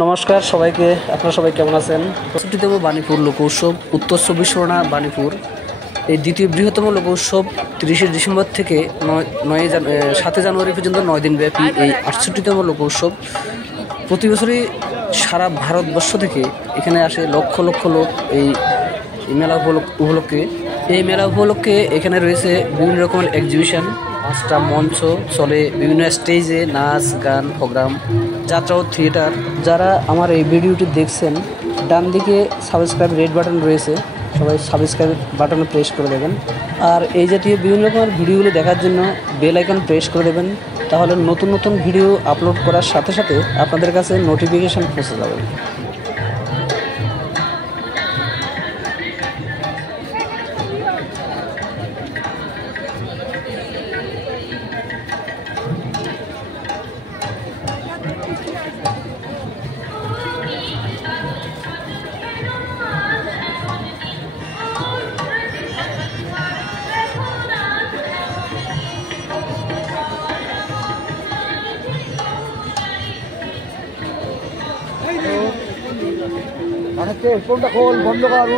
নমস্কার সবাইকে, আপনারা সবাই কেমন আছেন? ৬৫তম বাণীপুর লোক উৎসব উত্তর ২৪ পরগনা বাণীপুর এই দ্বিতীয় বৃহত্তম লোক উৎসব ৩০শে ডিসেম্বর থেকে ৭ জানুয়ারি পর্যন্ত ৯ দিন ব্যাপী এই ৬৮তম লোক উৎসব প্রতি বছরই সারা ভারতবর্ষ থেকে এখানে আসে লক্ষ লক্ষ লোক এই মেলা উপলক্ষে। এই মেলা উপলক্ষে এখানে রয়েছে বিভিন্ন রকমের এক্সিবিশন, ৫টা মঞ্চ চলে, বিভিন্ন স্টেজে নাচ গান প্রোগ্রাম, যাত্রা ও থিয়েটার। যারা আমার এই ভিডিওটি দেখছেন, ডান দিকে সাবস্ক্রাইব রেড বাটন রয়েছে, সবাই সাবস্ক্রাইব বাটনে প্রেস করে দেবেন। আর এই জাতীয় বিভিন্ন রকমের ভিডিওগুলো দেখার জন্য বেল আইকন প্রেস করে দেবেন, তাহলে নতুন নতুন ভিডিও আপলোড করার সাথে সাথে আপনাদের কাছে নোটিফিকেশান পৌঁছে যাবে। কোনটা খোল বন্ধ কর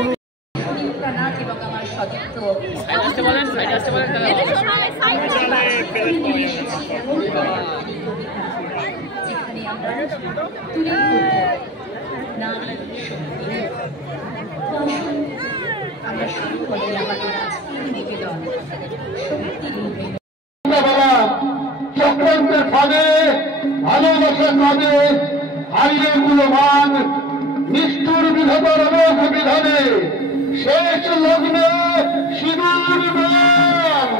চক্রান্তের ফাঁদে ভালোবাসার কাঁদে হারিয়ে মূল্যবান নিষ্ঠুর বিধাতার অমোঘ বিধানে শেষ লগ্নে সিঁদুর দান।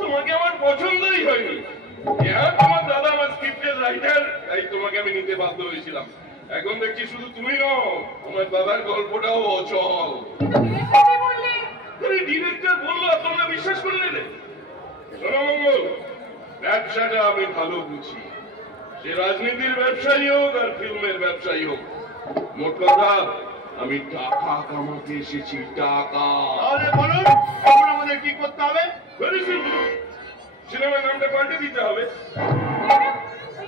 তোমাকে আমার পছন্দই হয়নি। আমার দাদা আমার স্ক্রিপ্টের রাইটার, তাই তোমাকে আমি নিতে বাধ্য হয়েছিলাম। এখন দেখছি শুধু তুমি নও, তোমার দাদার গল্পটাও অচল। ডিরেক্টর বললো তোমরা বিশ্বাস করে নিলে? সরমঙ্গল, ব্যবসাটা আমি ভালো বুঝি, সে রাজনীতির ব্যবসায়ী হোক আর ফিল্মের ব্যবসায়ী হোক। মোট কথা, আমি টাকা কামাতে এসেছি, টাকা। তাহলে বলুন এখন আমাদের কি করতে হবে? ভেরি সিম্পল, সিনেমার নামটা পাল্টে দিতে হবে।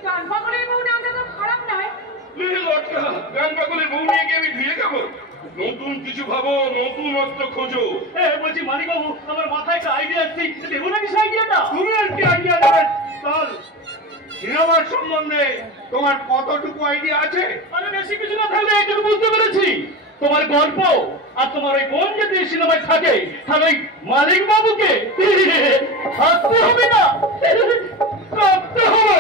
গান পাগলের বউ নামটা তো খারাপ নয়। গান পাগলের বউ নিয়ে কি আমি ধুয়ে খাবো? নতুন কিছু ভাবো, নতুনত্ব খোঁজো। বলছি মানিক বাবু, আমার মাথায় একটা আইডিয়া আসছে, দেবো নাকি সেই আইডিয়াটা? তুমি আর কি আইডিয়া দেবেন? চল, সিনেমার সম্বন্ধে তোমার কতটুকু আইডিয়া আছে? আরে বেশি কিছু না থাকলে একটু বুঝতে পেরেছি। তোমার গল্প আর তোমার ওই বোন যদি সিনেমায় থাকে, তাহলে ওই মালিক বাবুকে হাসতে হবে না, কাঁদতে হবে।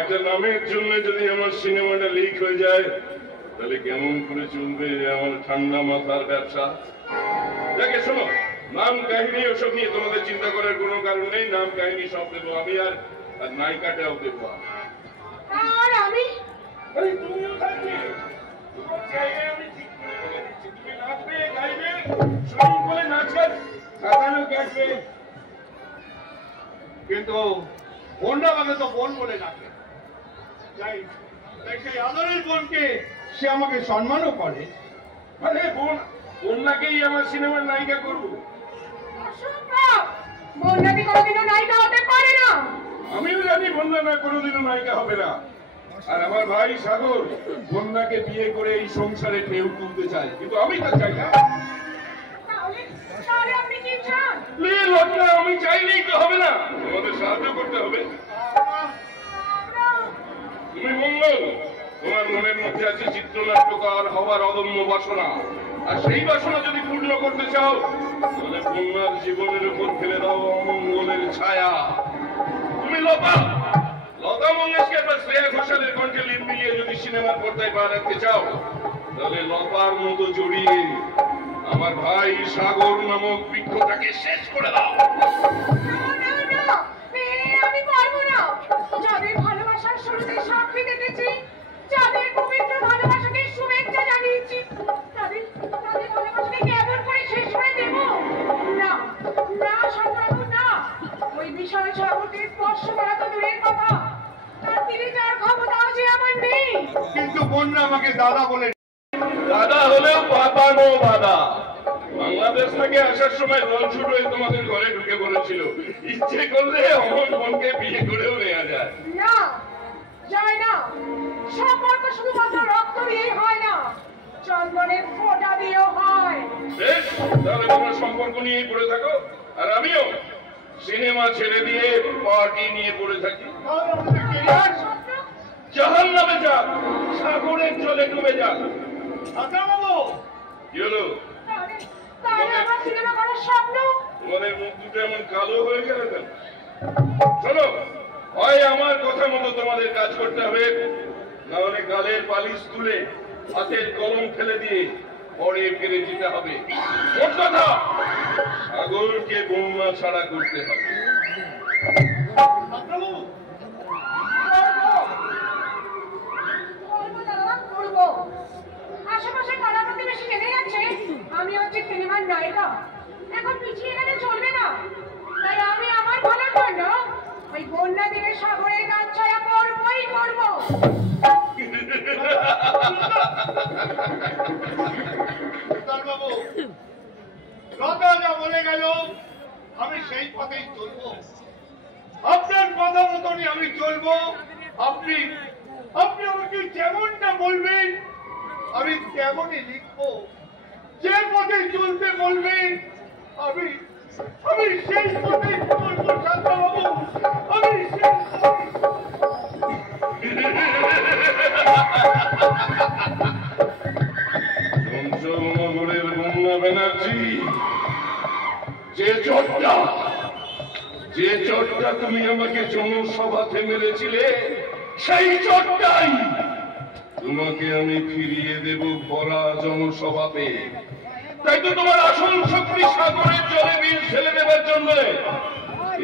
একটা নামের জন্য যদি আমার সিনেমাটা লিক হয়ে যায়, তাহলে কেমন করে চলবে আমার ঠান্ডা মাথার ব্যবসা? দেখে শোনো, নাম কাহিনী ওসব নিয়ে তোমাদের চিন্তা করার কোনো কারণ নেই। নাম কাহিনী সব দেবো আমি, আর নায়িকাটাও দেবো। আর আমি তুমিও থাকবে, তোমার জায়গায় আমি ঠিক করে বলে দিচ্ছি। তুমি নাচবে, গাইবে, সব বলে নাচবে, সাজানো গাইবে। কিন্তু বোনটা আমাকে তো বোন বলে ডাকে, তাই সেই আদরের বোনকে সে আমাকে সম্মানও করে। মানে বন্যাকেই আমার সিনেমার নায়িকা করবো? অসম্ভব, বন্যাদি কোনোদিনও নায়িকা হতে পারে না। আমিও জানি বন্যা না কোনোদিনও নায়িকা হবে না। আর আমার ভাই সাগর বন্যাকে বিয়ে করে এই সংসারে ঢেউ তুলতে চায়, কিন্তু আমি তা চাই না। তাহলে আপনি কি চান? আমি চাইলেই তো হবে না, তোমাদের সাহায্য করতে হবে। তুমি মঙ্গল, তোমার মনের মধ্যে আছে চিত্রনাট্যকার হওয়ার অদম্য বাসনা, আর সেই বাসনা যদি পূর্ণ করতে চাও, তাহলে বন্যার জীবনের উপর ফেলে দাও অমঙ্গলের ছায়া। তুমি লতা মঙ্গেশকর বা শ্রেয়া ঘোষালের কণ্ঠে লিপ মিলিয়ে যদি সিনেমার পর্দায় পা রাখতে চাও, তাহলে লতার মতো জড়িয়ে আমার ভাই সাগর নামক বৃক্ষটাকে শেষ করে দাও। আমি পারবো না। যাদের ভালোবাসার শুরুতে সাক্ষী দিতেছি, যাদের পবিত্র ভালোবাসাকে শুভেচ্ছা জানিয়েছি, তাদের ভালোবাসাকে কেমন করে শেষ করে দেব? না না সন্তানু, না। ওই বিষয় সাগরকে স্পর্শ করা তো দূরের কথা, তার তীরে যাওয়ার ক্ষমতাও যে আমার নেই। কিন্তু বন্যা আমাকে দাদা বলে। দাদা হলেও পাতানো দাদা। বাংলাদেশ থেকে আসার সময় রনছুট হয়ে তোমাদের ঘরে ঢুকে পড়েছিল, ইচ্ছে করলে অমন বোনকে বিয়ে করেও নেওয়া যায়। না, যায় না। সম্পর্ক শুধুমাত্র রক্ত দিয়েই হয় না, চন্দনের ফোঁটা দিয়েও হয়। বেশ, তাহলে তোমরা সম্পর্ক নিয়েই পড়ে থাকো, আর আমিও সিনেমা ছেড়ে দিয়ে পার্টি নিয়ে পড়ে থাকি। জাহান নামে যাক, সাগরের জলে ডুবে যাক। কি হলো? তাহলে আমার সিনেমা করার স্বপ্ন? তোমাদের মুখ দুটো এমন কালো হয়ে গেল কেন? শোনো, হয় আমার কথা মতো তোমাদের কাজ করতে হবে, না হলে গালের পালিশ তুলে হাতের কলম ফেলে দিয়ে পরে ফিরে যেতে হবে। মোট কথা, সাগরকে বন্যা ছাড়া করতে হবে। আশেপাশে পাড়া প্রতিবেশী জেনে গেছে আমি হচ্ছে সিনেমার নায়িকা, এখন পিছিয়ে গেলে চলবে না। তাই আমি আমার ভালোর জন্য ওই বন্যা দিনে সাগরের কাজ ছাড়া করবই করবো। লতা যা বলে গেল আমি সেই পথেই চলবো, আপনার কথা মতনই আমি চলবো। আপনি আমাকে যেমনটা বলবেন আমি তেমনই লিখবো, যে পথে চলতে বলবেন আমি সেই পথেই চলবো। শান্তবাবু, আমি সেই চঞ্চলনগরের বন্যা ব্যানার্জি, যে চোটটা তুমি আমাকে জনসভাতে মেরেছিলে, সেই চোটটাই তোমাকে আমি ফিরিয়ে দেব ভরা জনসভাতে। তাই তো তোমার আসল শক্তি সাগরের জলে বীজ ফেলে দেবার জন্য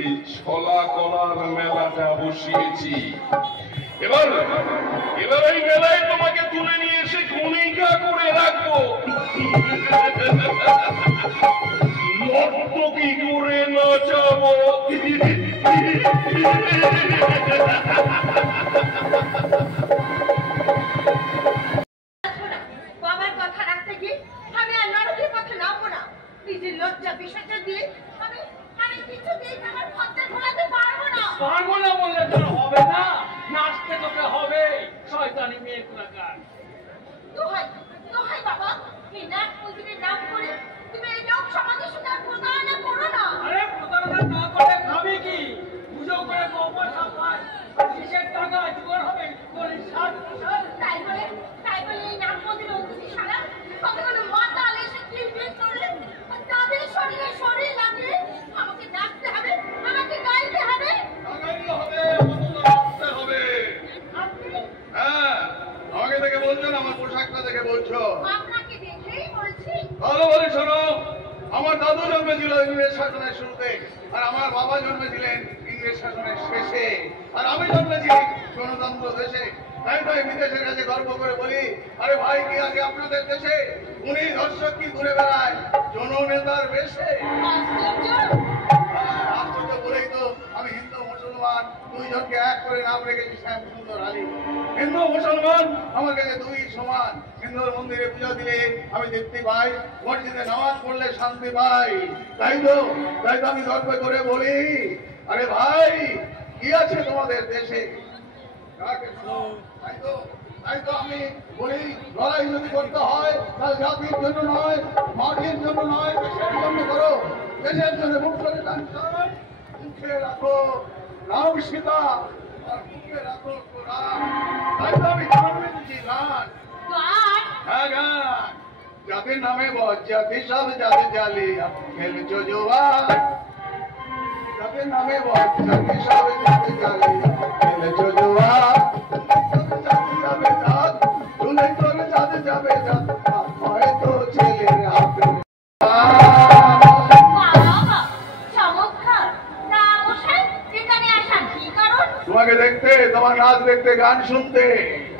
এই ছলা কলার মেলাটা বসিয়েছি। এবার এবার এই মেলায় তোমাকে তুলে নিয়ে এসে কণিকা করে রাখবো। নর্তকী করে নাচাবো। বাবার কথা রাখতে গিয়ে আমি আর নারকের পথে নামবো না। নিজের লজ্জা বিসর্জন দিয়ে আমি আমি কিছুতেই আমার পথে ঘোরাতে পারবো না। পারবো না বললে তো হবে না, নাচতে তোকে হবে শয়তানি মেয়ে কুলাকার। দোহাই দোহাই বাবা, এই নাচ মন্দিরের নাম করে তুমি এই লোক সমাজের সাথে প্রতারণা করো না। আরে প্রতারণা না করে খাবে কি? পুজো করে পয়সা পায়, কিসের টাকা জোগাড় হবে? বলি তাই বলে এই নাচ মন্দিরের অতিথি সারা কতগুলো মাতাল এসে ট্রিটমেন্ট করে আর তাদের শরীরে শরীর লাগিয়ে আমাকে নাচতে হবে, আমাকে গাইতে হবে। লাগাইতে হবে, নাচতে হবে। আপনি হ্যাঁ, আমাকে দেখে বলছো না, আমার পোশাকটা দেখে বলছো? আপনাকে দেখেই বলছি। ভালো বলে শোনো, আমার দাদু জন্মেছিল ইংরেজ শাসনের শুরুতে, আর আমার বাবা জন্মেছিলেন ইংরেজ শাসনের শেষে, আর আমি জন্মেছি গণতন্ত্র দেশে। তাই তো বিদেশের কাছে গর্ব করে বলি, আরে ভাই কি আছে আপনাদের দেশে? উনি ধর্ষক কি ঘুরে বেড়ায় জননেতার বেশে। আশ্চর্য। আশ্চর্য বলেই তো আমি হিন্দু মুসলমান দুইজনকে এক করে নাম রেখেছি শ্যাম সুন্দর আলী। হিন্দু মুসলমান আমার কাছে দুই সমান। হিন্দুর মন্দিরে পূজা দিলে আমি তৃপ্তি পাই, মসজিদে নামাজ পড়লে শান্তি পাই। তাই তো আমি গর্ব করে বলি, আরে ভাই কি আছে তোমাদের দেশে? তাই তো আমি বলি, লড়াই যদি করতে হয় তাহলে জাতির জন্য নয়, মাটির জন্য নয়, দেশের জন্য করো। দেশের জন্য মুখ করে গান, মুখে রাখো রাম সীতা, আর মুখে রাখো কোরআন। তাই তো আমি গান রেখেছি, গান। হ্যাঁ গান। জাতির নামে জাতি সব জাতি জালিয়া খেলছো জোয়ার। জাতির নামে জাতি সব জাতি জালিয়া খেলছো জোয়ার। যাবে জাত তুলে করে যাবে যাবে জাত হয়তো ছেলের হাতে। তোমাকে দেখতে, তোমার নাচ দেখতে, গান শুনতে।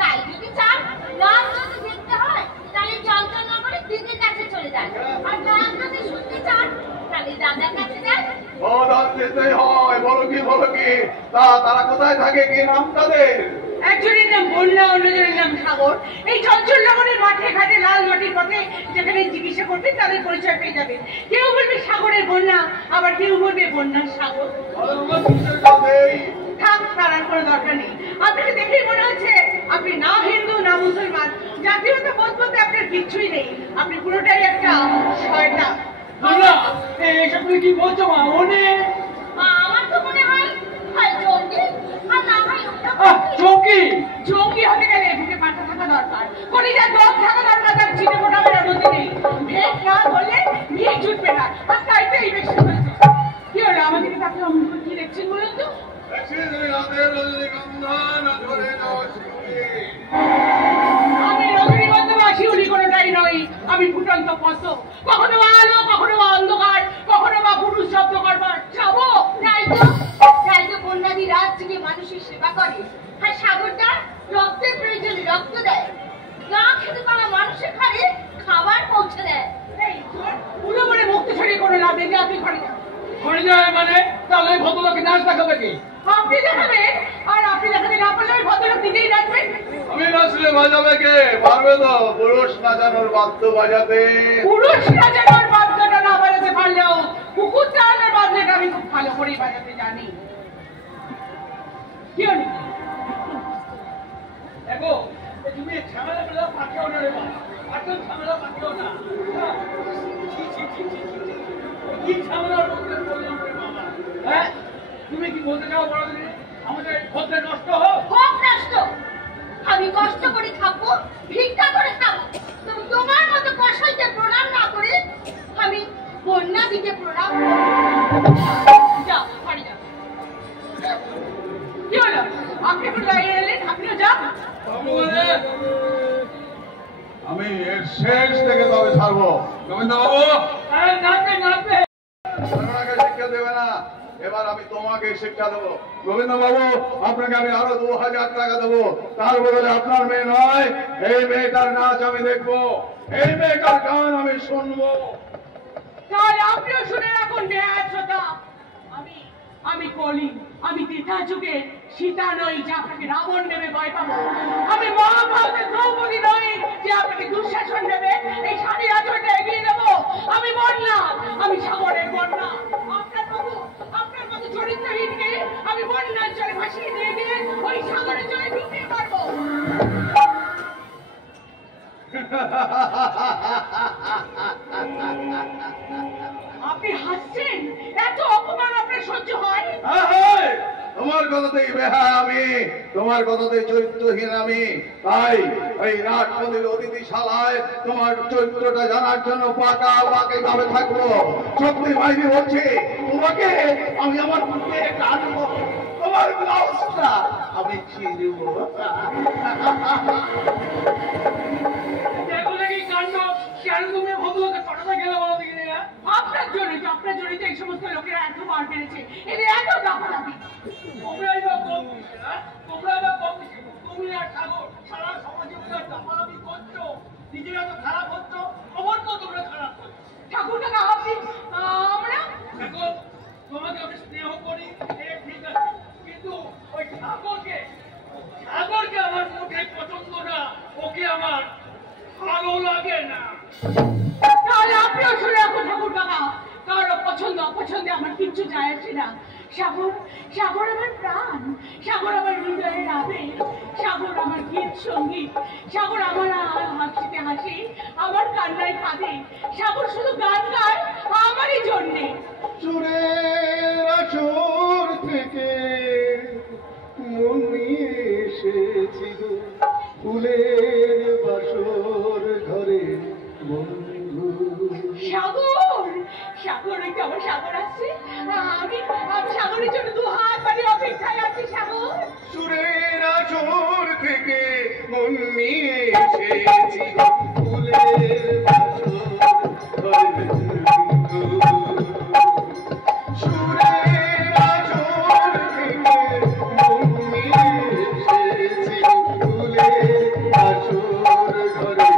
তাই যদি চান নাচ যদি দেখতে হয় তাহলে চঞ্চলনগরের দিদির কাছে চলে যান, আর গান যদি শুনতে চান তাহলে দাদার কাছে যান। ও দাঁত দিতেই হয়। বলো কি তারা কোথায় থাকে, কি নাম তাদের? একজনের নাম বন্যা, অন্যজনের নাম সাগর। এই চঞ্চলনগরের মাঠে ঘাটে লাল মাটির পথে যেখানে চিকিৎসা করবেন তাদের পরিচয় পেয়ে যাবেন। কেউ বলবে সাগরের বন্যা, আবার কেউ বলবে বন্যার সাগর। থাক, তার আর কোনো দরকার নেই। আপনাকে দেখেই মনে হচ্ছে আপনি না হিন্দু না মুসলমান। জাতীয়তা বোধ বলতে আপনার কিচ্ছুই নেই, আপনি পুরোটাই একটা শয়তান। এসব তুমি কি বলছো মা? আমার তো মনে হয় জঙ্গি, আর না হয় জঙ্গি হতে গেলে বুকে পাটা থাকা দরকার, কলিজার দম থাকা দরকার, তার চিনে মোটা বেড়ার মধ্যে নেই। ভেদ না ধরলে নিয়ে জুটবে না, আর তাই তো এই বেশি হয়েছে। কি হলো আমাদেরকে তাকে কি দেখছেন বলুন তো? আমি রজনীগন্ধা শিউলি কোনোটাই নই, আমি ফুটন্ত পদ্ম। কখনো আলো, কখনো অন্ধকার, কখনো বা পুরুষ শব্দ করবার যাবো। তাই তো বন্যাদি রাত জেগে মানুষের সেবা করে, আর সাগরদা রক্তের প্রয়োজনে রক্ত দেয়। না খেতে পারা মানুষের ঘরে খাবার পৌঁছে দেয়। এই পুরো মানে মুক্ত ছড়িয়ে কোনো লাভ নেই, আপনি ঘরে যান। ঘরে যায় মানে? তাহলে ভদ্রলোকে নাচ দেখাবে কি? আপনি দেখাবেন, আর আপনি দেখাতে না পারলে ওই ভদ্রলোক নিজেই নাচবেন। আমি নাচলে বাজাবে কে? পারবে তো পুরুষ নাচানোর বাদ্য বাজাতে। পুরুষ নাচানোর বাদ্যটা না বাজাতে পারলেও কুকুর চালানোর বাদ্যটা আমি খুব ভালো করেই বাজাতে জানি। কি হলো? দেখো তুমি ঝামেলা পেলা পাঠিও না রে বাবা, এখন ঝামেলা পাঠিও না। কি ঝামেলা বললাম রে বাবা? হ্যাঁ, তুমি কি বলতে চাও বলো দিদি? আমাদের ভদ্রে নষ্ট হোক নষ্ট। আমি কষ্ট করে থাকবো, ভিক্ষা করে খাবো, তবে তোমার মতো কষাইতে প্রণাম না করে আমি বন্যা দিতে প্রণাম করবো। যাও বাড়ি যাও। কি হলো? আপনি একটু দাঁড়িয়ে এলেন, আপনিও যান। আমি এর শেষ থেকে তবে ছাড়বো। গোবিন্দ বাবু নাচবে নাচবে। শিক্ষা দেবে না, এবার আমি তোমাকে শিক্ষা দেবো। গোবিন্দ বাবু, আপনাকে আমি আরো 2000 টাকা দেবো, তার বদলে আপনার মেয়ে নয়, এই মেয়েটার নাচ আমি দেখবো, এই মেয়েটার গান আমি শুনবো। তাহলে আপনিও শুনে রাখুন শ্রোতা, আমি কলি, আমি ত্রেতা যুগের সীতা নই যে আপনাকে রাবণ নেবে ভয় পাবো। আমি মহাভারতের দ্রৌপদী নই যে আপনাকে দুঃশাসন নেবে এই স্বামী রাজটা এগিয়ে দেবো। আমি বন্যা, আমি সাগরের বন্যা। আপনার মতো চরিত্রহীনকে আমি বন্যার জলে ভাসিয়ে দিয়ে গিয়ে ওই সাগরের জলে ডুবিয়ে মারবো। আপনি হাসছেন? এত অপমান আপনার সহ্য হয়? তোমার কথাতেই বেহা আমি, তোমার কথাতেই চরিত্রহীন আমি, তাই ওই রাজপথের অতিথিশালায় তোমার চরিত্রটা জানার জন্য পাকা পাকে ভাবে থাকবো। সত্যি ভাইজি বলছি, তোমাকে আমি আমার বুকে টানবো, তোমার ব্লাউজটা আমি ছিঁড়ব। আপনার জন্য এই সমস্ত লোকেরা এত বার বেড়েছে, এদের এত দাপাদাপি। সারা সমাজে দাপাদাপি করছো, নিজেরা তো খারাপ হচ্ছ, খবর তো তোমরা খারাপ করছো। ঠাকুর কাকা, আপনি আমরা দেখো, তোমাকে আমি স্নেহ করি, ঠিক আছে, কিন্তু ওই ঠাকুরকে আমার মুখে পছন্দ না, ওকে আমার ভালো লাগে না। তাহলে আপনিও শুনে রাখুন ঠাকুর কাকা, কারো পছন্দ অপছন্দে আমার কিচ্ছু যায় আসে না। সাগর আমার প্রাণ, সাগর আমার হৃদয়ের আবেগ, সাগর আমার গীত সঙ্গীত, সাগর আমার হাসিতে হাসি, আমার কান্নায় কাঁদে, সাগর শুধু গান গায় আমারই জন্যে। সুরের আসর থেকে মন নিয়ে এসেছি গো, ফুলের বাসর ঘরে বন্ধু। সাগর ওই আমার সাগর আসছে, আমি সাগরের জন্য 2 হাত বাড়ি অপেক্ষায় আছি। সাগর সুরের আসর থেকে মন নিয়ে এসেছি গো, ফুলের বাসর ঘরে বন্ধু। সুরের আসর থেকে মন নিয়ে এসেছি গো, ফুলের বাসর ঘরে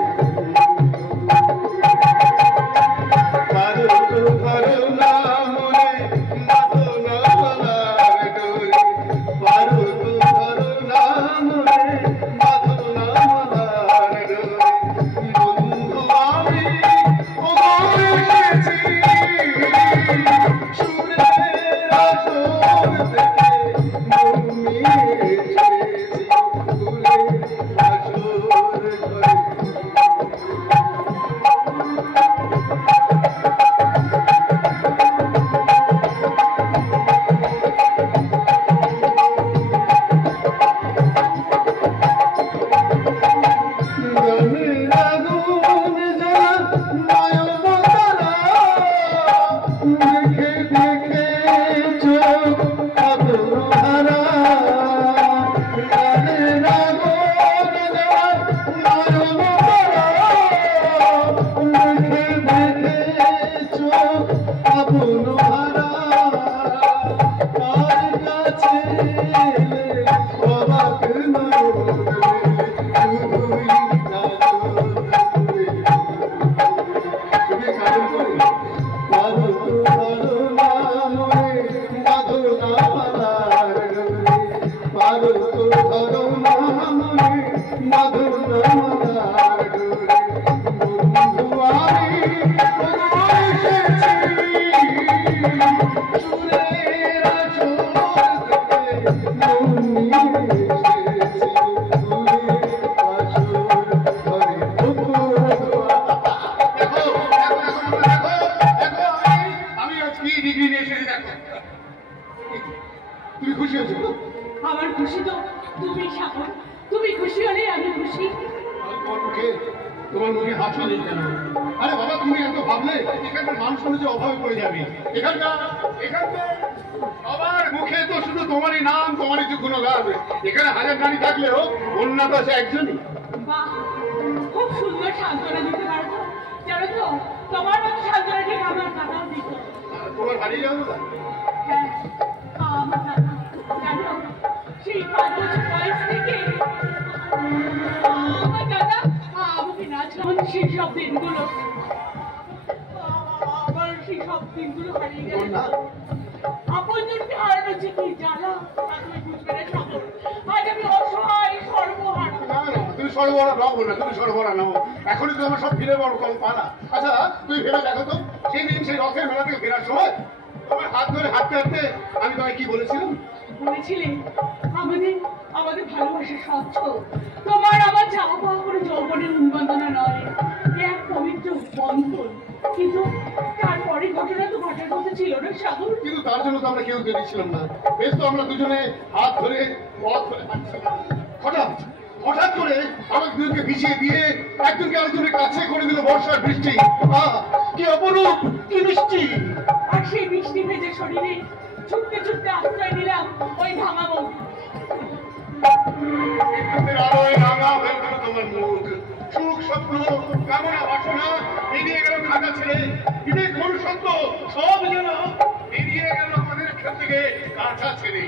আমার খুশি তো তুমি সাগর, তুমি খুশি হলে আমি খুশি। তোমার মুখে হাসি নেই কেন? আরে বাবা, তুমি এত ভাবলে এখানকার মানুষ যে অভাবে পড়ে যাবে। এখানকার সবার মুখে তো শুধু তোমারই নাম, তোমারই তো গুণগান। এখানে 1000 নারী থাকলেও অন্য তো আছে একজনই। বাহ, খুব সুন্দর সান্ত্বনা দিতে পারো তো। জানো তো, তোমার মতো সান্ত্বনা ঠিক আমার কাকাও দিত। তোমার হারিয়ে যাবো না? হ্যাঁ, আমার দাদা, জানো, সেই 5 বছর বয়স থেকে আমার দাদা আমাকে নাচলাম সেই সব দিনগুলো। আমার সেই সব দিনগুলো হারিয়ে গেল। আপনজনকে হারানো যে কি জ্বালা, তা তুমি বুঝবে না সাগর। আজ আমি অসহায়, সর্বহারা। তুমি সর্বহারা নাও না, তুমি সর্বহারা নাও। এখনই তো আমার সব ফিরে বড় কম পালা। আচ্ছা তুমি ভেবে দেখো তো, সেই দিন সেই রথের মেলা থেকে ফেরার সময় তোমার হাত ধরে হাঁটতে হাঁটতে আমি তোমায় কি বলেছিলাম? বলেছিলে আমাদের ভালোবাসা স্বচ্ছ, তোমার আমার চাওয়া পাওয়া করে যৌবনের উন্মাদনা নয়, এক পবিত্র বন্ধন। কিন্তু তারপরে ঘটনা তো ঘটার কথা ছিল না সাগর। কিন্তু তার জন্য তো আমরা কেউ তৈরি ছিলাম না। বেশ তো আমরা দুজনে হাত ধরে পথ ধরে হাঁটছিলাম। হঠাৎ করে আমাদের দুজনকে ভিজিয়ে দিয়ে একজনকে আরেকজনের কাছে করে দিল বর্ষার বৃষ্টি। কি অপরূপ, কি মিষ্টি। আর সেই বৃষ্টি ভেজে শরীরে ছুটতে ছুটতে আশ্রয় নিলাম ওই ভাঙা মন্দির। আলোয় রাঙা হয়ে গেল তোমার মুখ, সুখ স্বপ্ন কামনা বাসনা বেরিয়ে গেল ঢাকা ছেড়ে, বিবেক মনুষ্যত্ব সব যেন বেরিয়ে গেল আমাদের ক্ষেত থেকে কাঁচা ছেড়ে।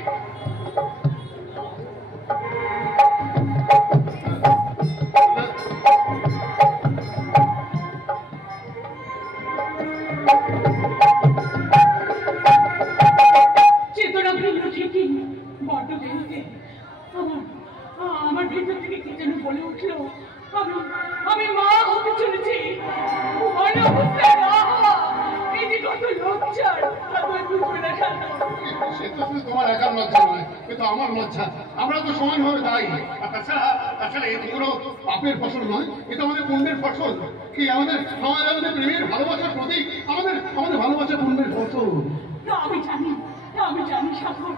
চেতনা ফিরল ঠিকই, বড্ড দেরিতে। আমার ভেতর থেকে কে যেন বলে উঠলো, আমি মা হতে চলেছি। মনে অবস্থায় মা হওয়া, এই যে কত লজ্জার, তা তুমি বুঝবে না সাগর। সে তো শুধু তোমার একার লজ্জা নয়, কিন্তু আমার লজ্জা। আমরা তো সমানভাবে দায়ী। আর তাছাড়া এ তো কোনো পাপের ফসল নয়, এ তো আমাদের পুণ্যের ফসল। কি আমাদের প্রেমের ভালোবাসার প্রতীক, আমাদের ভালোবাসা পুণ্যের ফসল। আমি জানি সাগর,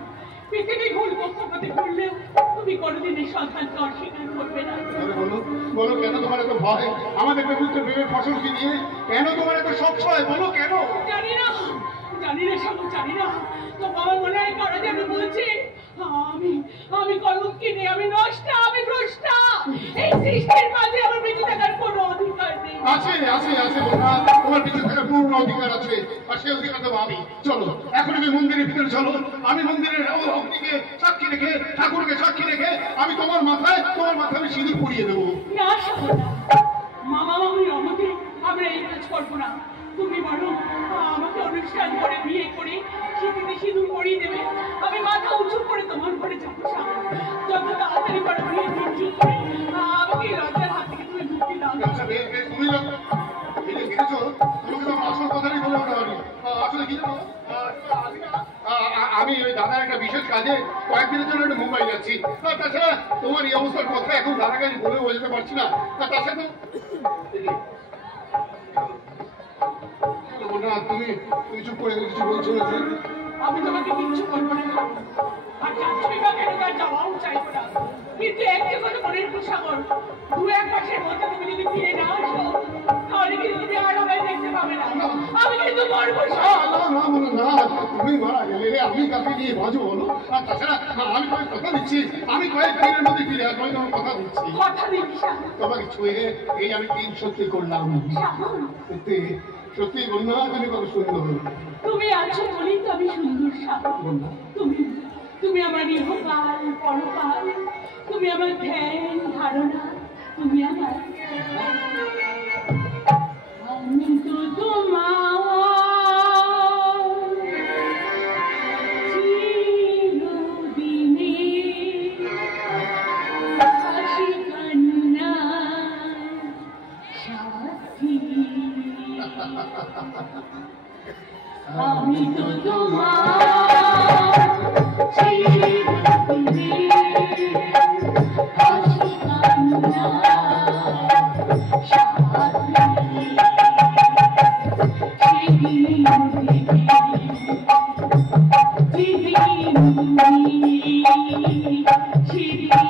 পৃথিবী ভুল পক্ষপাতে করলেও তুমি কোনোদিন এই সন্তানকে অস্বীকার করবে না। বলো কেন তোমার এত ভয় আমাদের প্রেমের ফসলকে নিয়ে? কেন তোমার এত সংশয়? বলো কেন? জানি না সাগর, জানি না। তো আমার মনে হয় কারো যেন বলছে আমি কলঙ্কিনী, আমি নষ্টা, আমি ভ্রষ্টা। এই সৃষ্টির মাঝে আমার বেঁচে থাকার কোনো অধিকার নেই। আছে তোমার বেঁচে থাকার পূর্ণ অধিকার আছে, আর সেই অধিকার দেবো আমি। চলো এখন আমি মন্দিরের ভিতরে চলো। আমি মন্দিরের অগ্নিকে সাক্ষী রেখে, ঠাকুরকে সাক্ষী রেখে আমি তোমার মাথায় আমি সিঁদুর পরিয়ে দেবো। না সাগর, মামা মামির অমতে আমরা এই কাজ করবো না। তুমি বরং আমাকে অনুষ্ঠান করে বিয়ে করে সিঁদুরে সিঁদুর পরিয়ে দেবে। আমি মাথা উঁচু করে তোমার ঘরে যাবো সাগর। যত তাড়াতাড়ি পারো বিয়ে দিন ঠিক করে আমাকে এই লজ্জার হাত থেকে তুমি মুক্তি দাও। আচ্ছা বেশ, তুমি দেখেছো, তোমাকে তো আমার আসল কথাটাই বলে ওঠা হয়নি। আসলে কি জানো, আমি ওই দাদার একটা বিশেষ কাজে কয়েকদিনের জন্য একটু মুম্বাই যাচ্ছি। তাছাড়া তোমার এই অবস্থার কথা এখন দাদার কাছে বলে বোঝাতে পারছি না। তাছাড়া তুমি চুপ করে কিছু বলছো না। আমি তোমাকে কিচ্ছু বলবো না আর যাচ্ছই বা কেন, তার যাওয়াও চাইবো না। কিন্তু একটা কথা মনে রেখো সাগর, 2-1 মাসের মধ্যে তুমি যদি ফিরে না আসো তাহলে কিন্তু তুমি আর আমায় দেখতে পাবে না। আমি কিন্তু মরবো না, তুমি মারা গেলে আমি কাকে নিয়ে বাঁচবো বলো? আর তাছাড়া আমি তোমায় কথা দিচ্ছি, আমি কয়েক দিনের মধ্যে ফিরে আসবো। আমি তোমার কথা দিচ্ছি। কথা দিবি সাগর? তোমাকে ছুঁয়ে এই আমি 3 সত্যি করলাম। সত্যি বন্যা, তুমি কত সুন্দর। তুমি আছো বলেই তো আমি সুন্দর সাগর। তুমি আমার ইহকাল পরকাল, তুমি আমার ধ্যান ধারণা, তুমি আমার। আমি তো তোমার চিরদিনে হাসি কান্নার সাথী। আমি তো তোমার চিরদিনে হাসি কান্নার সাথী। সেদিন